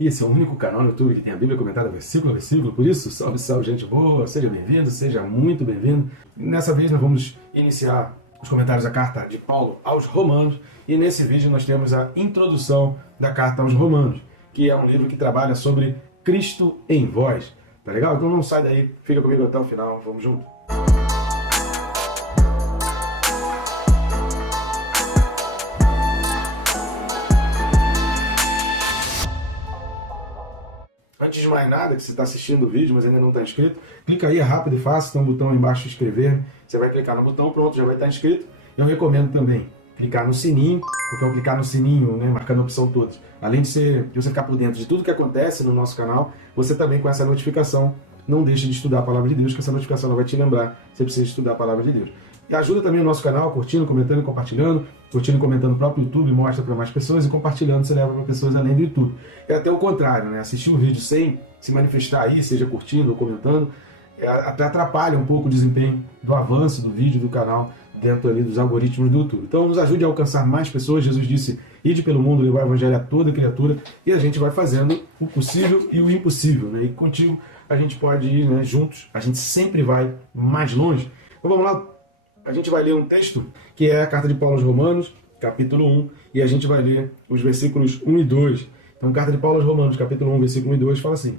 E esse é o único canal no YouTube que tem a Bíblia comentada versículo a versículo. Por isso, salve, salve, gente boa, seja bem-vindo, seja muito bem-vindo. Nessa vez nós vamos iniciar os comentários da carta de Paulo aos Romanos. E nesse vídeo nós temos a introdução da carta aos Romanos, que é um livro que trabalha sobre Cristo em vós. Tá legal? Então não sai daí, fica comigo até o final, vamos junto. Antes de mais nada, que você está assistindo o vídeo, mas ainda não está inscrito, clica aí, é rápido e fácil, tem um botão aí embaixo de inscrever, você vai clicar no botão, pronto, já vai estar inscrito. Eu recomendo também clicar no sininho, porque ao clicar no sininho, né, marcando a opção todas, além de você ficar por dentro de tudo que acontece no nosso canal, você também com essa notificação não deixa de estudar a Palavra de Deus, que essa notificação vai te lembrar que você precisa estudar a Palavra de Deus. E ajuda também o nosso canal, curtindo, comentando e compartilhando. Curtindo e comentando o próprio YouTube, mostra para mais pessoas, e compartilhando você leva para pessoas além do YouTube. É até o contrário, né? Assistir um vídeo sem se manifestar aí, seja curtindo ou comentando, até atrapalha um pouco o desempenho do avanço do vídeo do canal dentro ali dos algoritmos do YouTube. Então nos ajude a alcançar mais pessoas. Jesus disse, ide pelo mundo, levar o evangelho a toda criatura, e a gente vai fazendo o possível e o impossível, né? E contigo a gente pode ir, né, juntos, a gente sempre vai mais longe. Então vamos lá. A gente vai ler um texto que é a carta de Paulo aos Romanos, capítulo 1, e a gente vai ler os versículos 1 e 2. Então, carta de Paulo aos Romanos, capítulo 1, versículo 1 e 2, fala assim: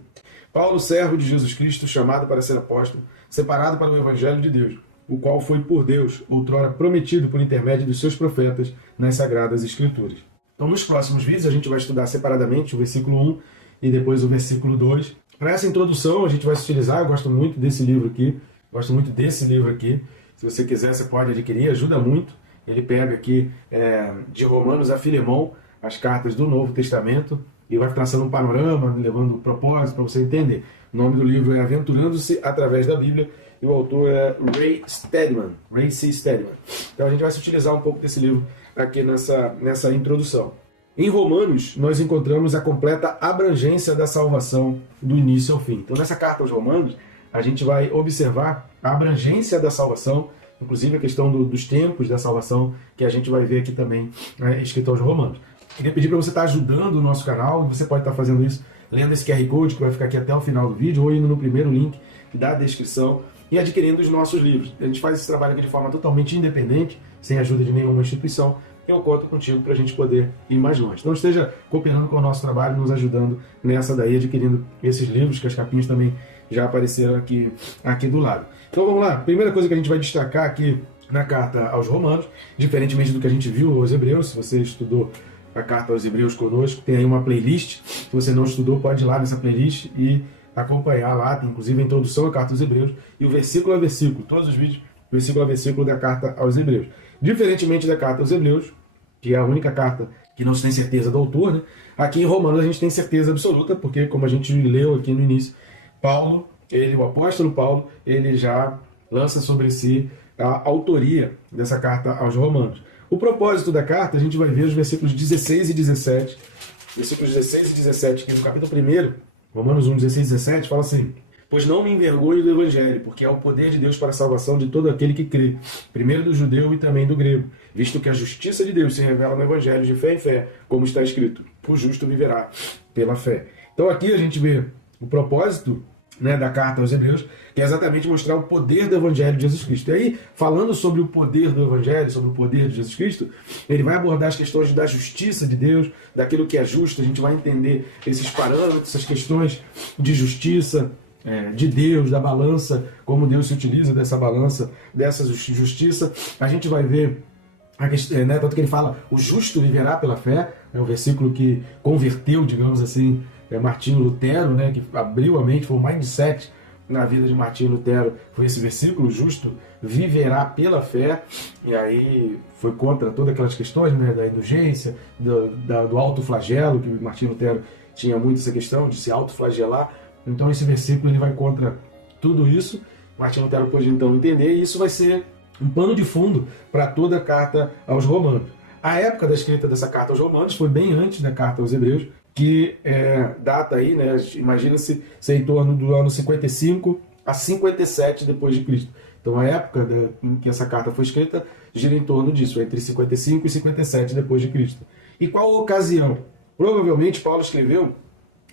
Paulo, servo de Jesus Cristo, chamado para ser apóstolo, separado para o evangelho de Deus, o qual foi por Deus, outrora prometido por intermédio dos seus profetas nas Sagradas Escrituras. Então, nos próximos vídeos, a gente vai estudar separadamente o versículo 1 e depois o versículo 2. Para essa introdução, a gente vai se utilizar, eu gosto muito desse livro aqui, Se você quiser, você pode adquirir, ajuda muito. Ele pega aqui de Romanos a Filemão, as cartas do Novo Testamento, e vai traçando um panorama, levando um propósito para você entender. O nome do livro é Aventurando-se através da Bíblia, e o autor é Ray C. Steadman. Então a gente vai se utilizar um pouco desse livro aqui nessa introdução. Em Romanos, nós encontramos a completa abrangência da salvação do início ao fim. Então nessa carta aos Romanos, a gente vai observar a abrangência da salvação, inclusive a questão dos tempos da salvação, que a gente vai ver aqui também, escrito aos Romanos. Queria pedir para você estar ajudando o nosso canal, e você pode estar fazendo isso lendo esse QR Code, que vai ficar aqui até o final do vídeo, ou indo no primeiro link da descrição, e adquirindo os nossos livros. A gente faz esse trabalho aqui de forma totalmente independente, sem ajuda de nenhuma instituição. Eu conto contigo para a gente poder ir mais longe. Então esteja cooperando com o nosso trabalho, nos ajudando nessa daí, adquirindo esses livros, que as capinhas também já apareceram aqui do lado. Então vamos lá, primeira coisa que a gente vai destacar aqui na carta aos Romanos, diferentemente do que a gente viu aos Hebreus, se você estudou a carta aos Hebreus conosco, tem aí uma playlist, se você não estudou pode ir lá nessa playlist e acompanhar lá, tem inclusive a introdução à carta aos Hebreus e o versículo a versículo, todos os vídeos, versículo a versículo da carta aos Hebreus. Diferentemente da carta aos Hebreus, que é a única carta que não se tem certeza do autor, né? Aqui em Romanos a gente tem certeza absoluta, porque como a gente leu aqui no início, Paulo, o apóstolo Paulo, ele já lança sobre si a autoria dessa carta aos Romanos. O propósito da carta, a gente vai ver os versículos 16 e 17. Versículos 16 e 17, que no capítulo 1, Romanos 1, 16 e 17, fala assim: Pois não me envergonho do Evangelho, porque é o poder de Deus para a salvação de todo aquele que crê, primeiro do judeu e também do grego, visto que a justiça de Deus se revela no Evangelho de fé em fé, como está escrito, o justo viverá pela fé. Então aqui a gente vê o propósito, né, da carta aos Hebreus, que é exatamente mostrar o poder do Evangelho de Jesus Cristo. E aí, falando sobre o poder do Evangelho, sobre o poder de Jesus Cristo, ele vai abordar as questões da justiça de Deus, daquilo que é justo. A gente vai entender esses parâmetros, essas questões de justiça de Deus, da balança, como Deus se utiliza dessa balança, dessa justiça. A gente vai ver tanto que ele fala, o justo viverá pela fé, é um versículo que converteu, digamos assim, Martinho Lutero, né, que abriu a mente, foi o mindset na vida de Martinho Lutero, foi esse versículo, o justo viverá pela fé, e aí foi contra todas aquelas questões, né, da indulgência, do autoflagelo, que Martinho Lutero tinha muito essa questão de se autoflagelar. Então esse versículo ele vai contra tudo isso. Martinho Lutero pôde então entender, e isso vai ser um pano de fundo para toda a carta aos Romanos. A época da escrita dessa carta aos Romanos foi bem antes da carta aos Hebreus, que data aí, né, imagina-se ser em torno do ano 55 a 57 depois de Cristo. Então a época em que essa carta foi escrita gira em torno disso, entre 55 e 57 depois de Cristo. E qual a ocasião? Provavelmente Paulo escreveu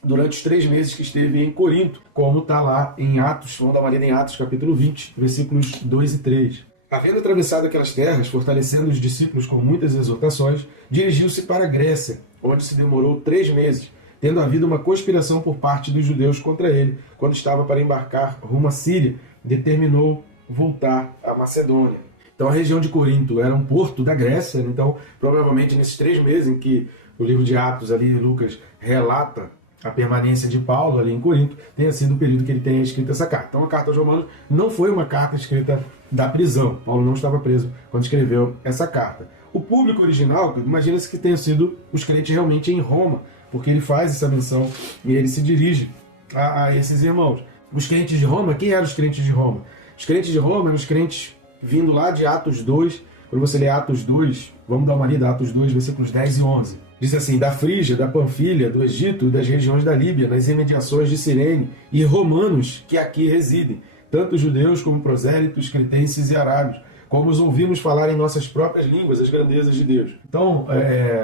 durante os 3 meses que esteve em Corinto, como está lá em Atos, vamos dar uma lida em Atos capítulo 20, versículos 2 e 3. Havendo atravessado aquelas terras, fortalecendo os discípulos com muitas exortações, dirigiu-se para a Grécia, onde se demorou 3 meses, tendo havido uma conspiração por parte dos judeus contra ele, quando estava para embarcar rumo à Síria, determinou voltar à Macedônia. Então a região de Corinto era um porto da Grécia, então provavelmente nesses 3 meses em que o livro de Atos ali, Lucas, relata a permanência de Paulo ali em Corinto, tenha sido o período que ele tenha escrito essa carta. Então a carta aos Romanos não foi uma carta escrita da prisão. Paulo não estava preso quando escreveu essa carta. O público original, imagina-se que tenha sido os crentes realmente em Roma, porque ele faz essa menção e ele se dirige a esses irmãos. Os crentes de Roma, quem eram os crentes de Roma? Os crentes de Roma eram os crentes vindo lá de Atos 2, quando você lê Atos 2, vamos dar uma lida, Atos 2, versículos 10 e 11. Diz assim: da Frígia, da Panfilha, do Egito, das regiões da Líbia, nas imediações de Cirene, e romanos que aqui residem, tanto judeus como prosélitos, cretenses e arábios, como os ouvimos falar em nossas próprias línguas as grandezas de Deus. Então,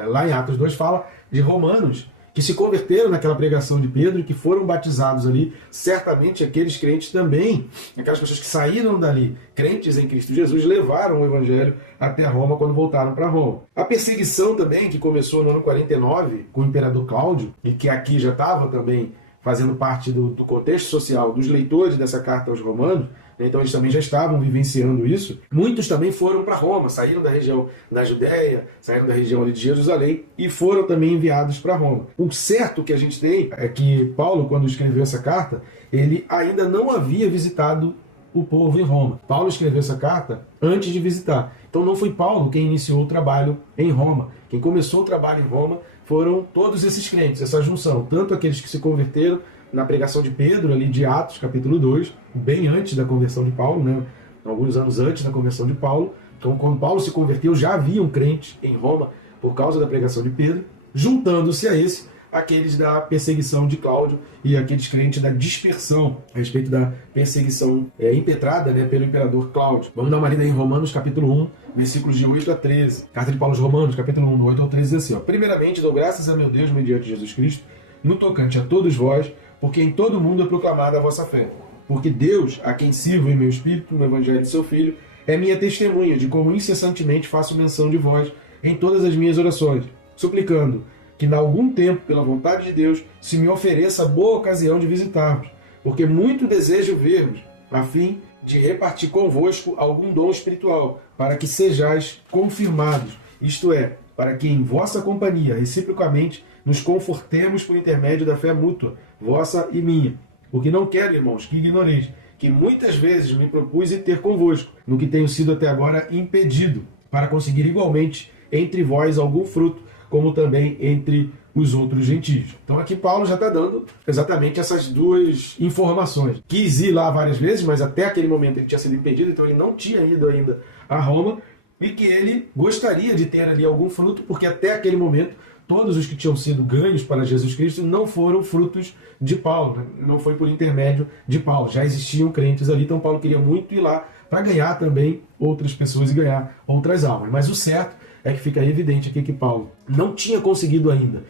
lá em Atos 2 fala de romanos que se converteram naquela pregação de Pedro e que foram batizados ali. Certamente aqueles crentes também, aquelas pessoas que saíram dali, crentes em Cristo Jesus, levaram o evangelho até Roma quando voltaram para Roma. A perseguição também, que começou no ano 49 com o imperador Cláudio, e que aqui já estava também fazendo parte do contexto social dos leitores dessa carta aos romanos, então eles também já estavam vivenciando isso. Muitos também foram para Roma, saíram da região da Judéia, saíram da região ali de Jerusalém e foram também enviados para Roma. O certo que a gente tem é que Paulo, quando escreveu essa carta, ele ainda não havia visitado o povo em Roma. Paulo escreveu essa carta antes de visitar. Então não foi Paulo quem iniciou o trabalho em Roma. Quem começou o trabalho em Roma foram todos esses crentes, essa junção, tanto aqueles que se converteram na pregação de Pedro, ali de Atos, capítulo 2, bem antes da conversão de Paulo, né? Alguns anos antes da conversão de Paulo. Então, quando Paulo se converteu, já haviam crentes em Roma por causa da pregação de Pedro, juntando-se a esse, aqueles da perseguição de Cláudio e aqueles crentes da dispersão a respeito da perseguição impetrada, né, pelo imperador Cláudio. Vamos dar uma lida em Romanos, capítulo 1, versículos de 8 a 13. Carta de Paulo aos Romanos, capítulo 1, do 8 ao 13, diz assim: primeiramente, dou graças a meu Deus mediante Jesus Cristo, no tocante a todos vós, porque em todo mundo é proclamada a vossa fé. Porque Deus, a quem sirvo em meu espírito, no evangelho de seu Filho, é minha testemunha de como incessantemente faço menção de vós em todas as minhas orações, suplicando que, em algum tempo, pela vontade de Deus, se me ofereça boa ocasião de visitar-vos, porque muito desejo ver-vos, a fim de repartir convosco algum dom espiritual, para que sejais confirmados, isto é, para que em vossa companhia, reciprocamente, nos confortemos por intermédio da fé mútua, vossa e minha. Porque não quero, irmãos, que ignoreis, que muitas vezes me propus ir ter convosco, no que tenho sido até agora impedido, para conseguir igualmente entre vós algum fruto, como também entre os outros gentios. Então aqui Paulo já está dando exatamente essas duas informações. Quis ir lá várias vezes, mas até aquele momento ele tinha sido impedido, então ele não tinha ido ainda a Roma, e que ele gostaria de ter ali algum fruto, porque até aquele momento todos os que tinham sido ganhos para Jesus Cristo não foram frutos de Paulo, né? Não foi por intermédio de Paulo, já existiam crentes ali, então Paulo queria muito ir lá para ganhar também outras pessoas e ganhar outras almas. Mas o certo é que fica evidente aqui que Paulo não tinha conseguido ainda,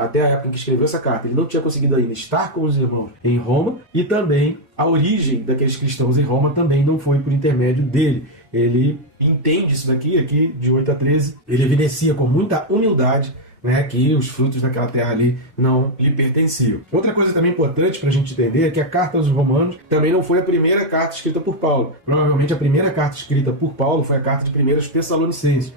até a época em que escreveu essa carta, ele não tinha conseguido ainda estar com os irmãos em Roma, e também a origem daqueles cristãos em Roma também não foi por intermédio dele. Ele entende isso daqui, de 8 a 13, ele evidencia com muita humildade, né, que os frutos daquela terra ali não lhe pertenciam. Outra coisa também importante para a gente entender é que a carta aos Romanos também não foi a primeira carta escrita por Paulo. Provavelmente a primeira carta escrita por Paulo foi a carta de 1 Tessalonicenses.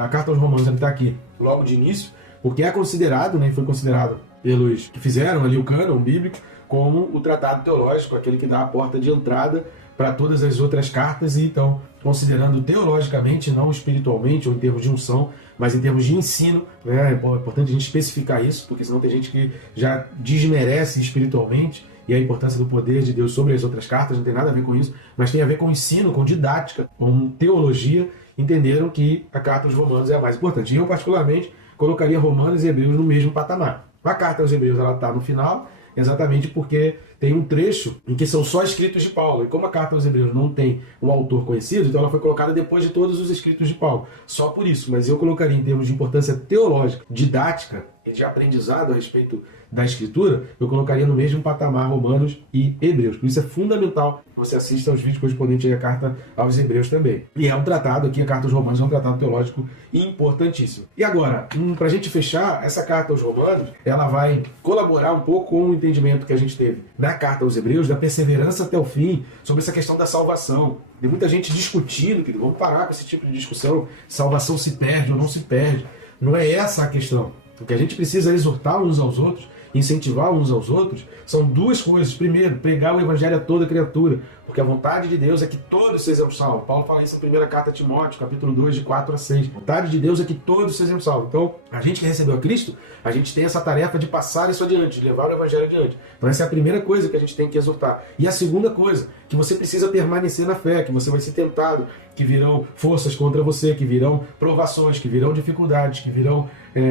A carta aos Romanos está aqui logo de início, porque é considerado, né, foi considerado pelos que fizeram ali o cânon bíblico como o tratado teológico, aquele que dá a porta de entrada para todas as outras cartas, e então, considerando teologicamente, não espiritualmente ou em termos de unção, mas em termos de ensino, né, é importante a gente especificar isso, porque senão tem gente que já desmerece espiritualmente e a importância do poder de Deus sobre as outras cartas, não tem nada a ver com isso, mas tem a ver com ensino, com didática, com teologia. Entenderam que a carta aos Romanos é a mais importante. E eu, particularmente, colocaria Romanos e Hebreus no mesmo patamar. A carta aos Hebreus está no final, exatamente porque tem um trecho em que são só escritos de Paulo. E como a carta aos Hebreus não tem um autor conhecido, então ela foi colocada depois de todos os escritos de Paulo. Só por isso. Mas eu colocaria em termos de importância teológica, didática, e de aprendizado a respeito da Escritura, eu colocaria no mesmo patamar Romanos e Hebreus. Por isso é fundamental que você assista aos vídeos correspondentes à carta aos Hebreus também. E é um tratado aqui, a carta aos Romanos é um tratado teológico importantíssimo. E agora, para a gente fechar, essa carta aos Romanos, ela vai colaborar um pouco com o entendimento que a gente teve na carta aos Hebreus, da perseverança até o fim, sobre essa questão da salvação. Tem muita gente discutindo, que vamos parar com esse tipo de discussão, salvação se perde ou não se perde. Não é essa a questão. O que a gente precisa é exortar uns aos outros, incentivar uns aos outros, são duas coisas. Primeiro, pregar o evangelho a toda criatura, porque a vontade de Deus é que todos sejam salvos. Paulo fala isso na primeira carta a Timóteo, capítulo 2, de 4 a 6. A vontade de Deus é que todos sejam salvos. Então, a gente que recebeu a Cristo, a gente tem essa tarefa de passar isso adiante, de levar o evangelho adiante. Então essa é a primeira coisa que a gente tem que exortar. E a segunda coisa, que você precisa permanecer na fé, que você vai ser tentado, que virão forças contra você, que virão provações, que virão dificuldades, que virão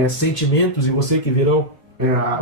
sentimentos em você, que virão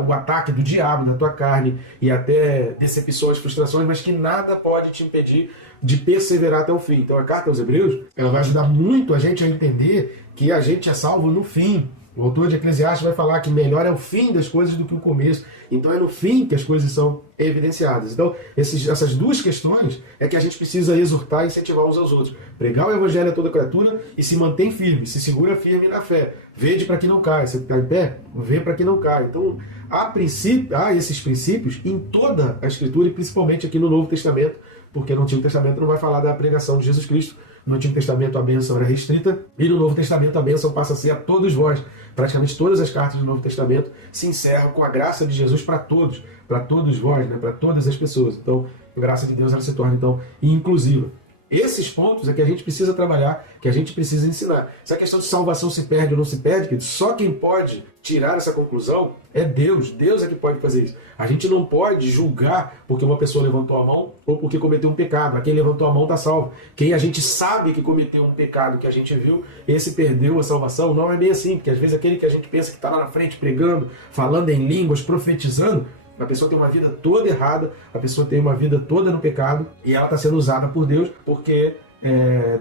o ataque do diabo, da tua carne, e até decepções, frustrações, mas que nada pode te impedir de perseverar até o fim. Então a carta aos Hebreus, ela vai ajudar muito a gente a entender que a gente é salvo no fim. O autor de Eclesiastes vai falar que melhor é o fim das coisas do que o começo. Então é no fim que as coisas são evidenciadas. Então essas duas questões é que a gente precisa exortar e incentivar uns aos outros. Pregar o evangelho a toda criatura e se mantém firme, se segura firme na fé. Vede para que não caia. Você está em pé? Vê para que não caia. Então há esses princípios em toda a Escritura e principalmente aqui no Novo Testamento, porque no Antigo Testamento não vai falar da pregação de Jesus Cristo. No Antigo Testamento a bênção era restrita e no Novo Testamento a bênção passa a ser a todos vós. Praticamente todas as cartas do Novo Testamento se encerram com a graça de Jesus para todos vós, né? Para todas as pessoas. Então, a graça de Deus ela se torna então inclusiva. Esses pontos é que a gente precisa trabalhar, que a gente precisa ensinar. Se a questão de salvação se perde ou não se perde, só quem pode tirar essa conclusão é Deus. Deus é que pode fazer isso. A gente não pode julgar porque uma pessoa levantou a mão ou porque cometeu um pecado. Quem levantou a mão está salvo. Quem a gente sabe que cometeu um pecado que a gente viu, esse perdeu a salvação. Não é bem assim, porque às vezes aquele que a gente pensa que está lá na frente pregando, falando em línguas, profetizando, a pessoa tem uma vida toda errada, a pessoa tem uma vida toda no pecado e ela está sendo usada por Deus porque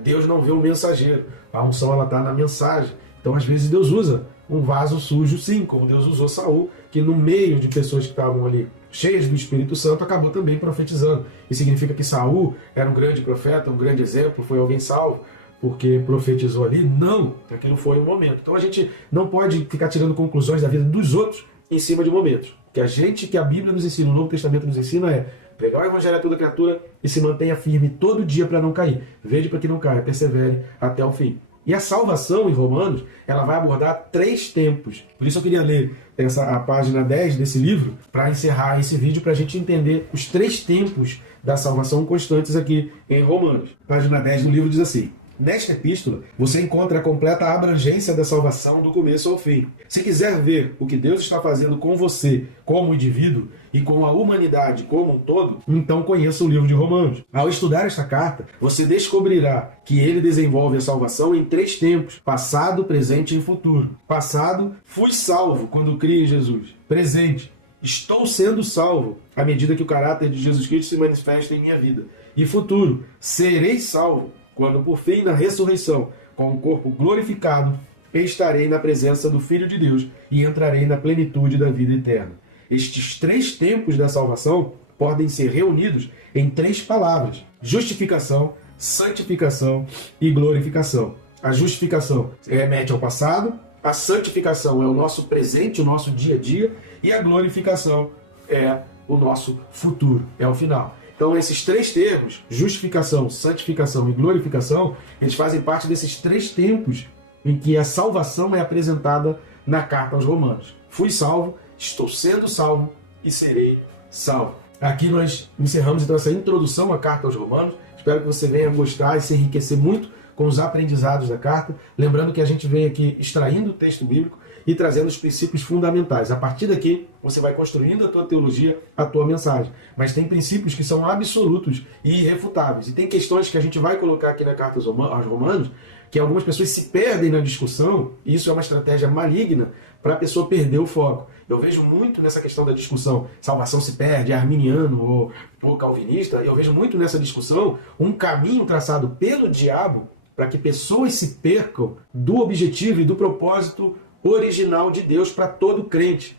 Deus não vê o mensageiro. A unção ela está na mensagem. Então às vezes Deus usa um vaso sujo sim, como Deus usou Saul, que no meio de pessoas que estavam ali cheias do Espírito Santo acabou também profetizando. Isso significa que Saul era um grande profeta, um grande exemplo, foi alguém salvo porque profetizou ali? Não, aquilo foi um momento. Então a gente não pode ficar tirando conclusões da vida dos outros em cima de momentos. Que a Bíblia nos ensina, o Novo Testamento nos ensina é pregar o evangelho a toda criatura e se mantenha firme todo dia para não cair. Vede para que não caia, persevere até o fim. E a salvação em Romanos, ela vai abordar 3 tempos. Por isso eu queria ler a página 10 desse livro para encerrar esse vídeo, para a gente entender os 3 tempos da salvação constantes aqui em Romanos. Página 10 do livro diz assim: nesta epístola, você encontra a completa abrangência da salvação do começo ao fim. Se quiser ver o que Deus está fazendo com você como indivíduo e com a humanidade como um todo, então conheça o livro de Romanos. Ao estudar esta carta, você descobrirá que ele desenvolve a salvação em 3 tempos: passado, presente e futuro. Passado, fui salvo quando criei em Jesus. Presente, estou sendo salvo à medida que o caráter de Jesus Cristo se manifesta em minha vida. E futuro, serei salvo quando, por fim, na ressurreição, com o corpo glorificado, estarei na presença do Filho de Deus e entrarei na plenitude da vida eterna. Estes 3 tempos da salvação podem ser reunidos em 3 palavras: justificação, santificação e glorificação. A justificação remete ao passado, a santificação é o nosso presente, o nosso dia a dia, e a glorificação é o nosso futuro, é o final. Então esses 3 termos, justificação, santificação e glorificação, eles fazem parte desses 3 tempos em que a salvação é apresentada na carta aos Romanos. Fui salvo, estou sendo salvo e serei salvo. Aqui nós encerramos então essa introdução à carta aos Romanos. Espero que você venha gostar e se enriquecer muito com os aprendizados da carta. Lembrando que a gente vem aqui extraindo o texto bíblico e trazendo os princípios fundamentais. A partir daqui, você vai construindo a tua teologia, a tua mensagem. Mas tem princípios que são absolutos e irrefutáveis. E tem questões que a gente vai colocar aqui na carta aos Romanos, que algumas pessoas se perdem na discussão, e isso é uma estratégia maligna para a pessoa perder o foco. Eu vejo muito nessa questão da discussão, salvação se perde, é arminiano ou calvinista, eu vejo muito nessa discussão um caminho traçado pelo diabo para que pessoas se percam do objetivo e do propósito original de Deus para todo crente.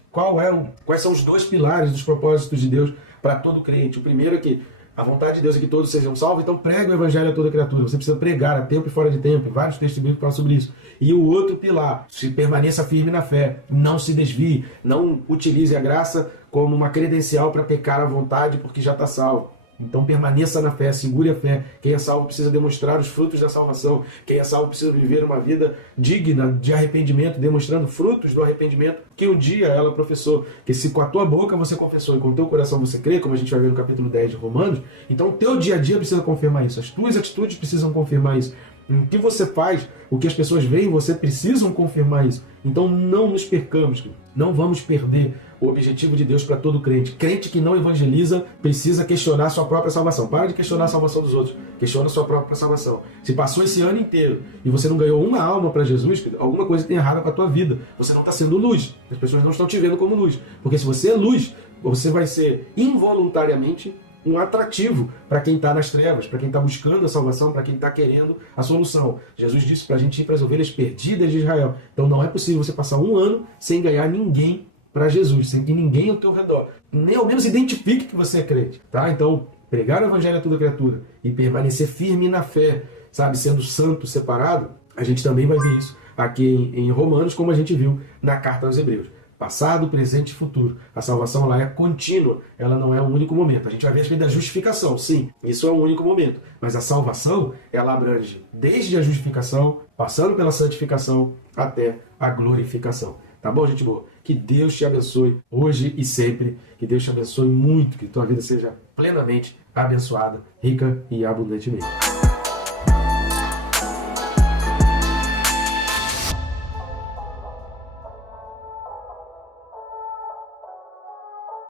Quais são os 2 pilares dos propósitos de Deus para todo crente? O primeiro é que a vontade de Deus é que todos sejam salvos, então prega o evangelho a toda criatura. Você precisa pregar a tempo e fora de tempo. Vários textos bíblicos falam sobre isso. E o outro pilar, se permaneça firme na fé, não se desvie, não utilize a graça como uma credencial para pecar à vontade porque já está salvo. Então permaneça na fé, segure a fé. Quem é salvo precisa demonstrar os frutos da salvação. Quem é salvo precisa viver uma vida digna de arrependimento, demonstrando frutos do arrependimento que um dia ela professou. Que se com a tua boca você confessou e com o teu coração você crê, como a gente vai ver no capítulo 10 de Romanos, então o teu dia a dia precisa confirmar isso. As tuas atitudes precisam confirmar isso. O que você faz, o que as pessoas veem, você precisam confirmar isso. Então não nos percamos, não vamos perder o objetivo de Deus para todo crente. Crente que não evangeliza precisa questionar sua própria salvação. Para de questionar a salvação dos outros, questiona a sua própria salvação. Se passou esse ano inteiro e você não ganhou uma alma para Jesus, alguma coisa tem errado com a tua vida. Você não está sendo luz, as pessoas não estão te vendo como luz. Porque se você é luz, você vai ser involuntariamente um atrativo para quem está nas trevas, para quem está buscando a salvação, para quem está querendo a solução. Jesus disse para a gente ir para as ovelhas perdidas de Israel. Então não é possível você passar um ano sem ganhar ninguém para Jesus, sem que ninguém ao teu redor, nem ao menos identifique que você é crente. Tá? Então, pregar o evangelho a toda criatura e permanecer firme na fé, sabe, sendo santo, separado, a gente também vai ver isso aqui em Romanos, como a gente viu na carta aos Hebreus. Passado, presente e futuro. A salvação lá é contínua, ela não é um único momento. A gente vai ver a respeito da justificação, sim, isso é um único momento. Mas a salvação, ela abrange desde a justificação, passando pela santificação, até a glorificação. Tá bom, gente boa? Que Deus te abençoe hoje e sempre. Que Deus te abençoe muito, que tua vida seja plenamente abençoada, rica e abundantemente.